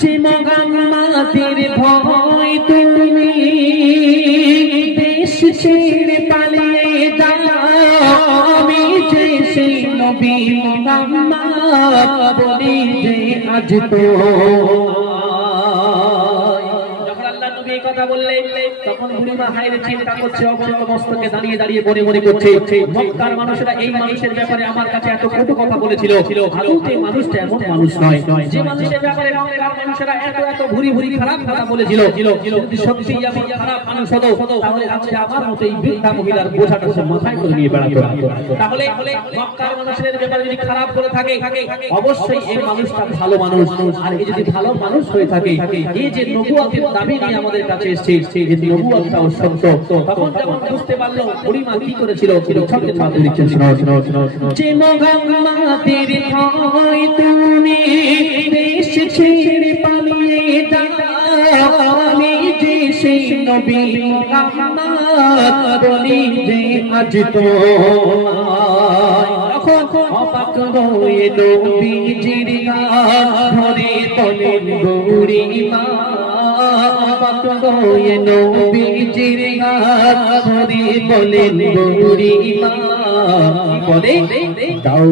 যে মোহাম্মদের ভয় তুমি দেশ ছেড়ে পালিয়ে যাও, আমি যে সেই নবী মোহাম্মদ বলি যে আজ তো কথা বললে তখন বুড়িমা হায়রে চিন্তা করছে, অবনত মস্তকে দাঁড়িয়ে দাঁড়িয়ে মনে মনে করছে মক্কার মানুষেরা এই মানুষের ব্যাপারে আমার কাছে এত কটু কথা বলেছিল, আদৌতে মানুষটা এমন মানুষ নয়। যে মানুষের ব্যাপারে মক্কার মানুষেরা এত এত ভুরি ভুরি খারাপ কথা বলেছিল, যদি সত্যি এমন খারাপ মানুষ হতো তাহলে আজকে আমার মতো এই বৃদ্ধা মহিলার বোঝাটা সে মাথায় করে নিয়ে বেড়াতো। তাহলে মক্কার মানুষের ব্যাপারে যদি খারাপ করে থাকে অবশ্যই এই মানুষটা ভালো মানুষ, আর এই যদি ভালো মানুষ হয়ে থাকে, এই যে নবুয়তের দাবি নিয়ে আমাদের কাছে এসেছে, এই নবুয়তটাও সত্য। তখন যখন বুঝতে পারলো বুড়িমা কি করেছিল, ছকের মাঝে লিখছেন, যে মোহাম্মদের ভয় তুমি দেশ ছেড়ে পালিয়ে যাও, আমি যে সেই নবী মোহাম্মদ বলি যে আজ তো অবাক হয়ে নবীজির গান ধরে তোলেন বুড়িমা, অবাক হয়ে নবীজির গান ধরে বলেন বুড়িমা, বলে দাও